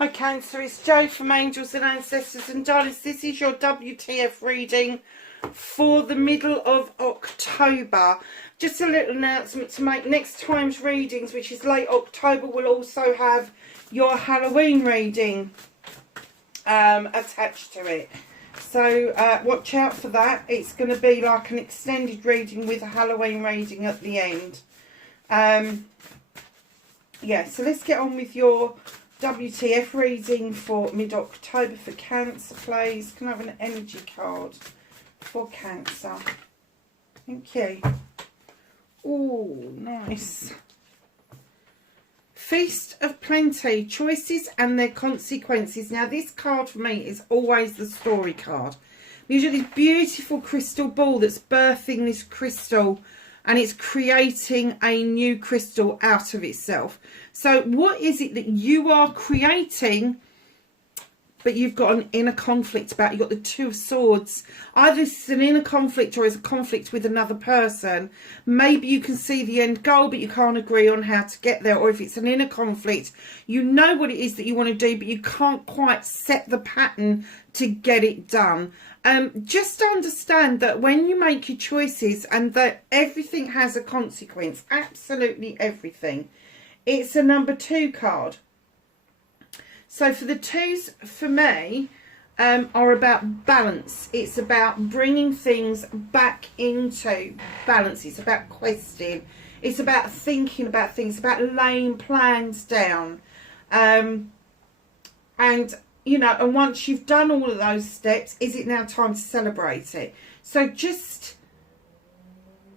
Hi Cancer, it's Jo from Angels and Ancestors and Darlings. This is your WTF reading for the middle of October. Just a little announcement to make. Next time's readings, which is late October, will also have your Halloween reading attached to it. So watch out for that. It's going to be like an extended reading with a Halloween reading at the end. Yeah, so let's get on with your WTF reading for mid-October for Cancer, please. Can I have an energy card for Cancer? Thank you. Oh, nice. Feast of Plenty, choices and their consequences. Now, this card for me is always the story card. You've got this beautiful crystal ball that's birthing this crystal, and it's creating a new crystal out of itself. So what is it that you are creating, but you've got an inner conflict about? You've got the Two of Swords. Either it's an inner conflict or it's a conflict with another person. Maybe you can see the end goal, but you can't agree on how to get there. Or if it's an inner conflict, you know what it is that you want to do, but you can't quite set the pattern to get it done. Just understand that when you make your choices, and that everything has a consequence, absolutely everything. It's a number 2 card. So for the twos, for me, are about balance. It's about bringing things back into balance. It's about questioning. It's about thinking about things, about laying plans down. And, you know, and once you've done all of those steps, is it now time to celebrate it? So just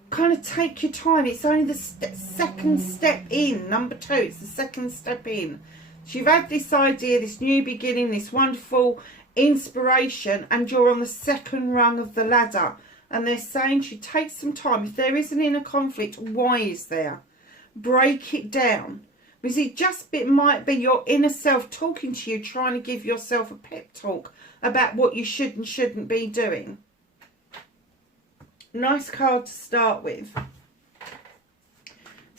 kind of take your time. It's only the second step in. Number 2, it's the second step in. So you've had this idea, this new beginning, this wonderful inspiration, and you're on the second rung of the ladder. And they're saying to you, take some time. If there is an inner conflict, why is there? Break it down. Because it might be your inner self talking to you, trying to give yourself a pep talk about what you should and shouldn't be doing. Nice card to start with.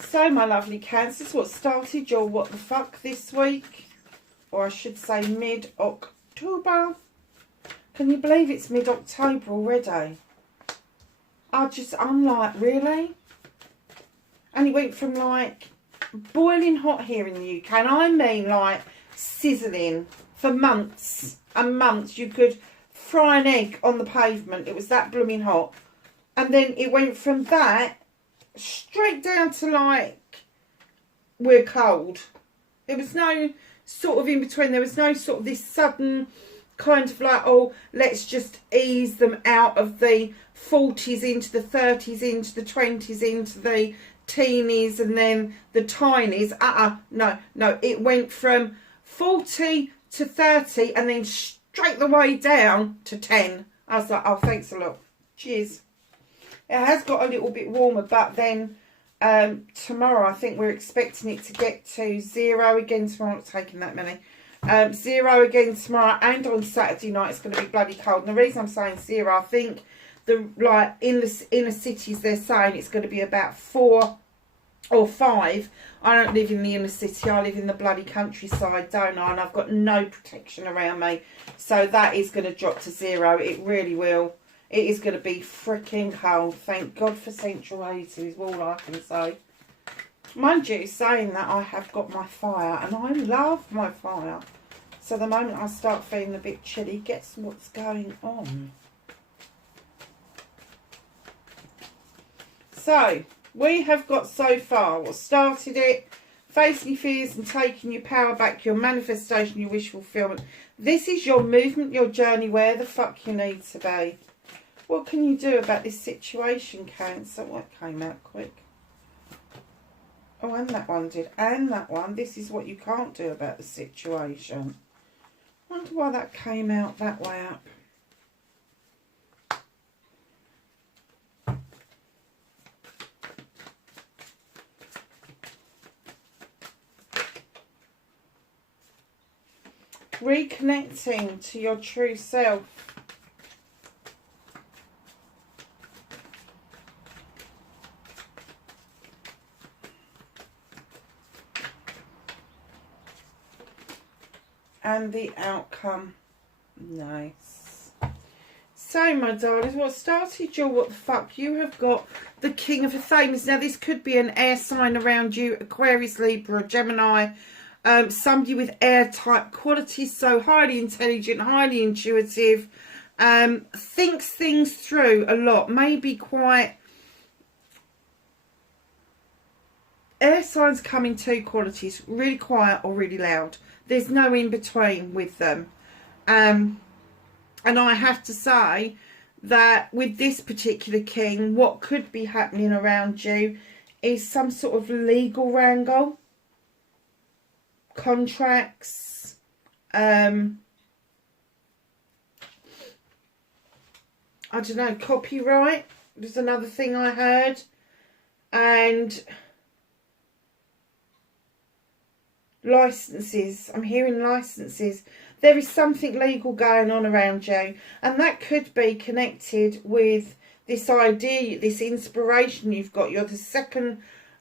So, my lovely Cancers, what started your what the fuck this week? Or I should say mid-October. Can you believe it's mid-October already? I'm like, really? And it went from like boiling hot here in the UK, and I mean like sizzling for months and months. You could fry an egg on the pavement. It was that blooming hot. And then it went from that straight down to like, we're cold. There was no sort of in between. There was no sort of this sudden kind of like, oh, let's just ease them out of the 40s into the 30s, into the 20s, into the teenies, and then the tinies. No, it went from 40 to 30 and then straight the way down to 10. I was like, oh, thanks a lot. Cheers. It has got a little bit warmer, but then tomorrow I think we're expecting it to get to 0 again tomorrow. I'm not taking that many. 0 again tomorrow, and on Saturday night it's going to be bloody cold. And the reason I'm saying 0, I think in the inner cities they're saying it's going to be about 4 or 5. I don't live in the inner city. I live in the bloody countryside, don't I? And I've got no protection around me, so that is going to drop to 0. It really will. It is going to be freaking cold. Thank God for central heating is all I can say. Mind you, saying that, I have got my fire, and I love my fire. So the moment I start feeling a bit chilly, guess what's going on? So, we have got so far what started it, facing your fears and taking your power back, your manifestation, your wish fulfillment. This is your movement, your journey, where the fuck you need to be. What can you do about this situation, Cancer? What came out quick? Oh, and that one did. And that one. This is what you can't do about the situation. I wonder why that came out that way up. Reconnecting to your true self. and the outcome. Nice. So, my darlings, what started your what the fuck? You have got the King of the Thames. Now, this could be an air sign around you, Aquarius, Libra, or Gemini. Somebody with air type qualities, so highly intelligent, highly intuitive, thinks things through a lot, maybe quite... Air signs come in two qualities, really quiet or really loud. There's no in between with them. And I have to say that with this particular king, what could be happening around you is some sort of legal wrangle, contracts, I don't know, copyright was another thing I heard, and licenses. I'm hearing licenses. There is something legal going on around you, and that could be connected with this idea, this inspiration you've got. You're the second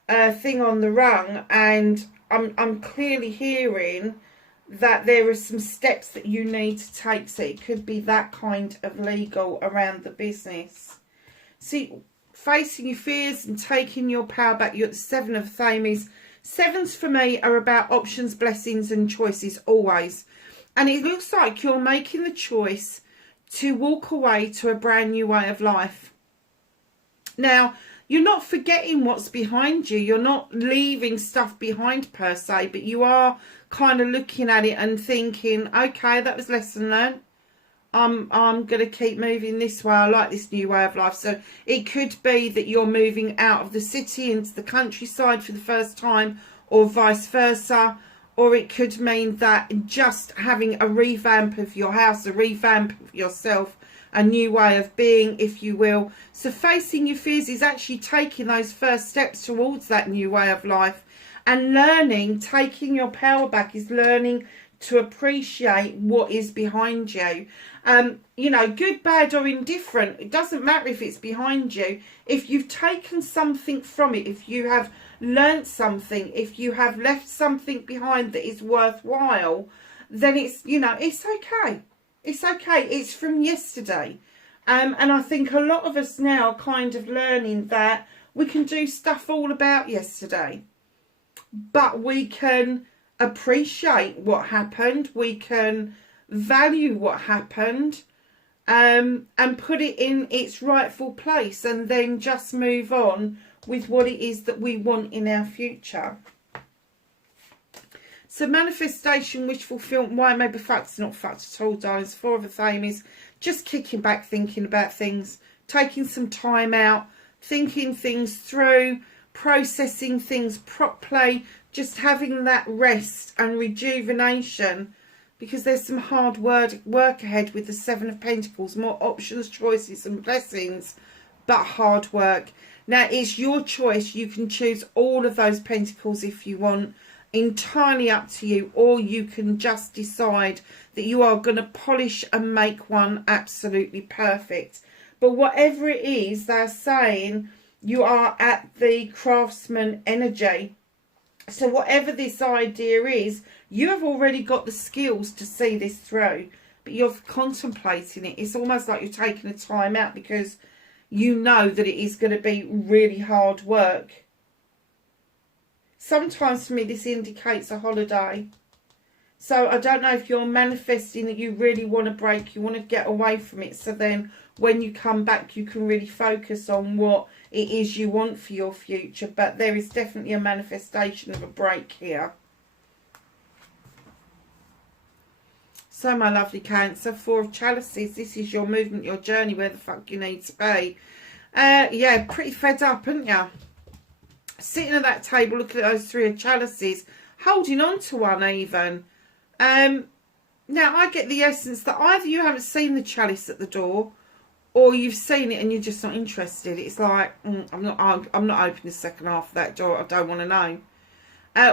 thing on the rung, and I'm clearly hearing that there are some steps that you need to take. So it could be that kind of legal around the business. See, facing your fears and taking your power back. You're at the Seven of Thames. Sevens for me are about options, blessings and choices always. And it looks like you're making the choice to walk away to a brand new way of life. Now, you're not forgetting what's behind you. You're not leaving stuff behind per se, but you are kind of looking at it and thinking, okay, that was lesson learned. I'm going to keep moving this way. I like this new way of life. So it could be that you're moving out of the city into the countryside for the first time, or vice versa. Or it could mean that just having a revamp of your house, a revamp of yourself, a new way of being, if you will. So facing your fears is actually taking those first steps towards that new way of life. And learning, taking your power back, is learning to appreciate what is behind you. You know, good, bad or indifferent, it doesn't matter if it's behind you. If you've taken something from it, if you have learnt something, if you have left something behind that is worthwhile, then it's, you know, it's okay. It's okay. It's from yesterday. And I think a lot of us now are kind of learning that we can do stuff all about yesterday, but we can appreciate what happened, we can value what happened, and put it in its rightful place, and then just move on with what it is that we want in our future. So manifestation, wish fulfillment, why maybe facts, not facts at all, darlings. Four of the Thames, just kicking back, thinking about things, taking some time out, thinking things through, processing things properly, just having that rest and rejuvenation, because there's some hard work ahead with the Seven of Pentacles. More options, choices and blessings, but hard work. Now, it's your choice. You can choose all of those pentacles if you want. Entirely up to you. Or you can just decide that you are going to polish and make one absolutely perfect. But whatever it is, they're saying you are at the craftsman energy. So whatever this idea is, you have already got the skills to see this through, but you're contemplating it. It's almost like you're taking a time out because you know that it is going to be really hard work. Sometimes for me this indicates a holiday. So I don't know if you're manifesting that you really want a break, you want to get away from it, so then when you come back you can really focus on what it is you want for your future. But there is definitely a manifestation of a break here. So my lovely Cancer, Four of Chalices, this is your movement, your journey, where the fuck you need to be. Yeah, pretty fed up, aren't you? Sitting at that table looking at those Three of Chalices, holding on to one even. Now I get the essence that either you haven't seen the chalice at the door, or you've seen it and you're just not interested. It's like, I'm not opening the second half of that door. I don't want to know.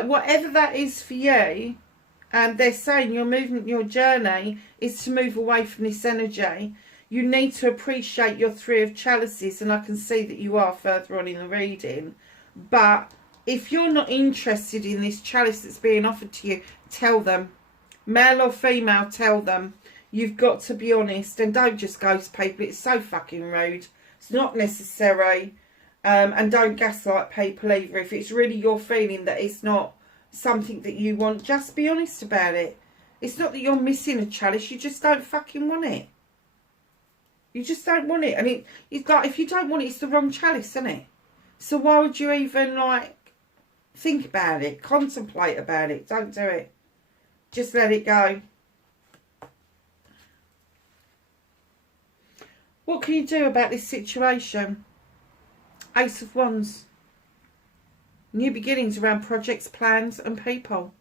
Whatever that is for you, they're saying your movement, your journey is to move away from this energy. You need to appreciate your Three of Chalices, and I can see that you are further on in the reading. But if you're not interested in this chalice that's being offered to you, tell them. Male or female, tell them. You've got to be honest and don't just ghost people. It's so fucking rude. It's not necessary. And don't gaslight people either. If it's really your feeling that it's not something that you want, just be honest about it. It's not that you're missing a chalice. You just don't fucking want it. You just don't want it. And it's like, if you don't want it, it's the wrong chalice, isn't it? So why would you even, like, think about it? Contemplate about it. Don't do it. Just let it go. What can you do about this situation? Ace of Wands. New beginnings around projects, plans and people.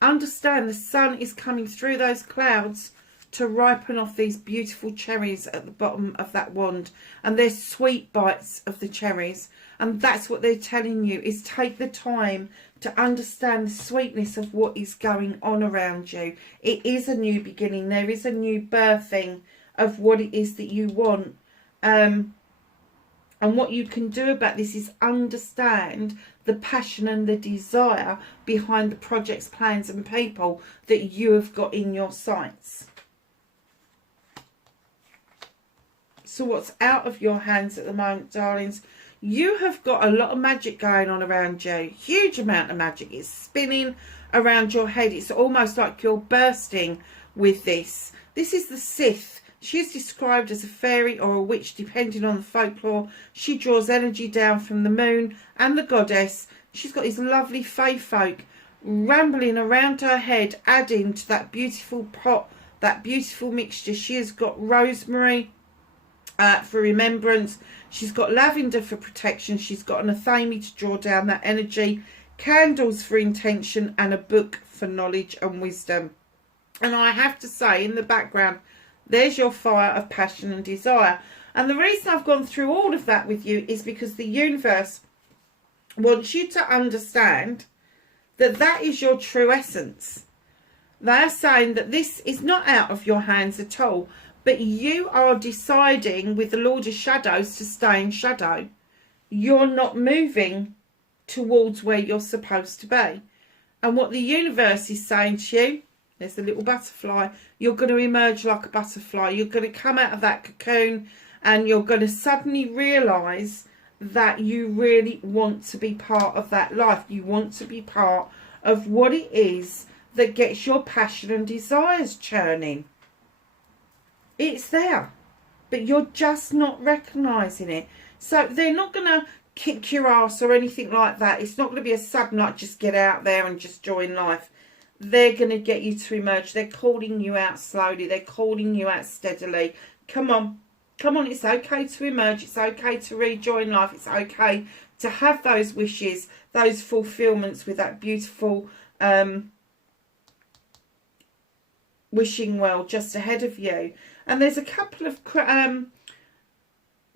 Understand the sun is coming through those clouds to ripen off these beautiful cherries at the bottom of that wand. And they're sweet bites of the cherries. And that's what they're telling you, is take the time to understand the sweetness of what is going on around you. It is a new beginning. There is a new birthing of what it is that you want. And what you can do about this is understand the passion and the desire behind the projects, plans and people that you have got in your sights. So what's out of your hands at the moment, darlings? You have got a lot of magic going on around you. Huge amount of magic. It's spinning around your head. It's almost like you're bursting with this. This is the Sith. She is described as a fairy or a witch, depending on the folklore. She draws energy down from the moon and the goddess. She's got these lovely fae folk rambling around her head, adding to that beautiful pot, that beautiful mixture. She has got rosemary for remembrance. She's got lavender for protection. She's got an athame to draw down that energy, candles for intention, and a book for knowledge and wisdom. And I have to say, in the background, there's your fire of passion and desire. And the reason I've gone through all of that with you is because the universe wants you to understand that that is your true essence. They're saying that this is not out of your hands at all, but you are deciding with the Lord of Shadows to stay in shadow. You're not moving towards where you're supposed to be. And what the universe is saying to you, there's a little butterfly. You're going to emerge like a butterfly. You're going to come out of that cocoon and you're going to suddenly realise that you really want to be part of that life. You want to be part of what it is that gets your passion and desires churning. It's there, but you're just not recognising it. So they're not going to kick your ass or anything like that. It's not going to be a sudden, like, just get out there and just join life. They're going to get you to emerge. They're calling you out slowly. They're calling you out steadily. Come on. Come on. It's okay to emerge. It's okay to rejoin life. It's okay to have those wishes, those fulfillments with that beautiful wishing well just ahead of you. And there's a couple of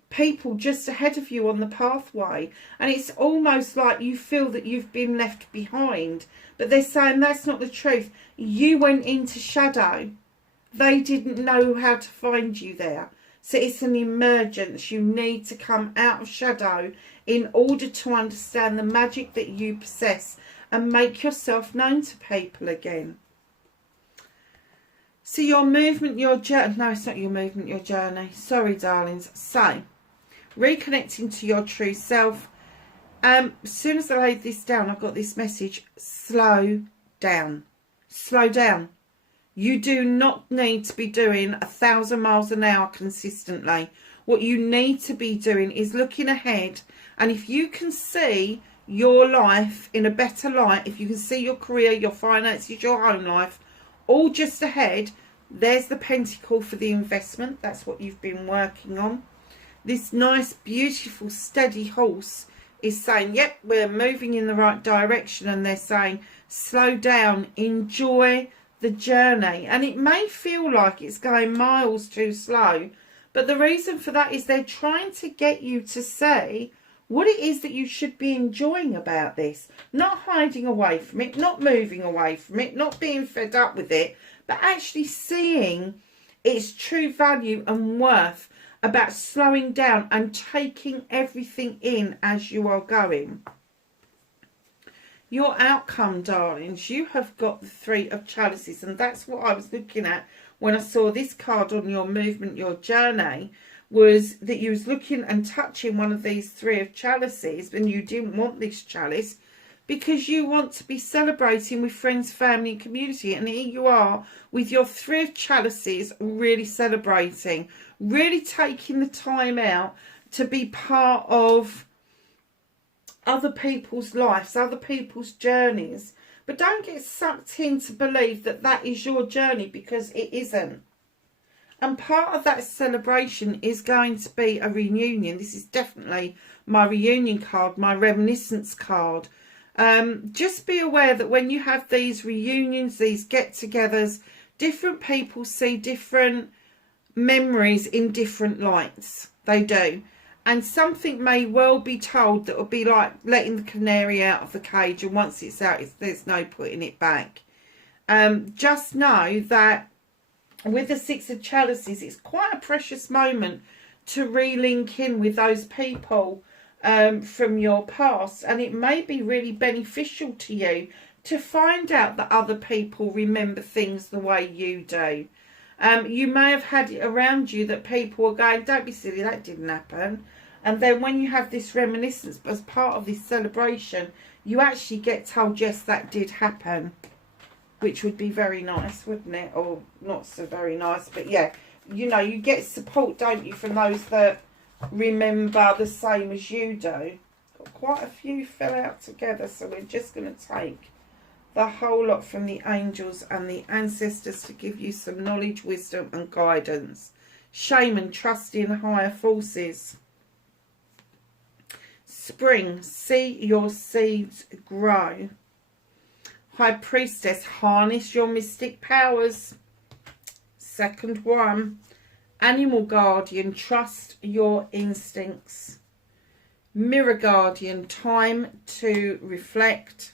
people just ahead of you on the pathway, and it's almost like you feel that you've been left behind, but they're saying that's not the truth. You went into shadow. They didn't know how to find you there. So it's an emergence. You need to come out of shadow in order to understand the magic that you possess and make yourself known to people again. So your movement, your journey, no, it's not your movement, your journey. Sorry, darlings. So, reconnecting to your true self. As soon as I laid this down, I got this message: slow down. Slow down. You do not need to be doing 1,000 miles an hour consistently. What you need to be doing is looking ahead, and if you can see your life in a better light, if you can see your career, your finances, your home life, all just ahead, there's the pentacle for the investment. That's what you've been working on. This nice, beautiful, steady horse is saying, yep, we're moving in the right direction. And they're saying, slow down, enjoy the journey. And it may feel like it's going miles too slow, but the reason for that is they're trying to get you to see what it is that you should be enjoying about this. Not hiding away from it, not moving away from it, not being fed up with it, but actually seeing its true value and worth, about slowing down and taking everything in as you are going. your outcome, darlings. You have got the Three of Chalices, and that's what I was looking at when I saw this card on your movement, your journey, was that you was looking and touching one of these Three of Chalices, and you didn't want this chalice because you want to be celebrating with friends, family and community. And here you are with your Three of Chalices, really celebrating, really taking the time out to be part of other people's lives, other people's journeys. But don't get sucked in to believe that that is your journey, because it isn't. And part of that celebration is going to be a reunion. This is definitely my reunion card, my reminiscence card. Just be aware that when you have these reunions, these get-togethers, different people see different memories in different lights. They do. And something may well be told that will be like letting the canary out of the cage, and once it's out, there's no putting it back. Just know that with the Six of Chalices, it's quite a precious moment to re-link in with those people from your past, and it may be really beneficial to you to find out that other people remember things the way you do. You may have had it around you that people are going, don't be silly, that didn't happen. And then when you have this reminiscence as part of this celebration, you actually get told, yes, that did happen, which would be very nice, wouldn't it? Or not so very nice, but yeah, you know, you get support, don't you, from those that remember the same as you do. Got quite a few fell out together, so we're just going to take the whole lot from the angels and the ancestors to give you some knowledge, wisdom and guidance. Shaman, trust in higher forces. Spring, see your seeds grow. High Priestess, harness your mystic powers. Second one, Animal Guardian, trust your instincts. Mirror Guardian, time to reflect.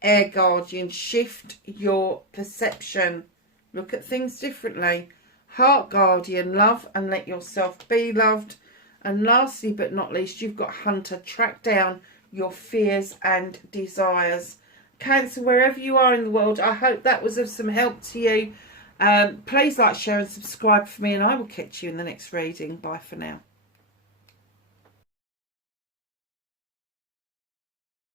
Air Guardian, shift your perception. Look at things differently. Heart Guardian, love and let yourself be loved. And lastly but not least, you've got Hunter, track down your fears and desires. Cancer, wherever you are in the world, I hope that was of some help to you. Please like, share and subscribe for me, and I will catch you in the next reading. Bye for now.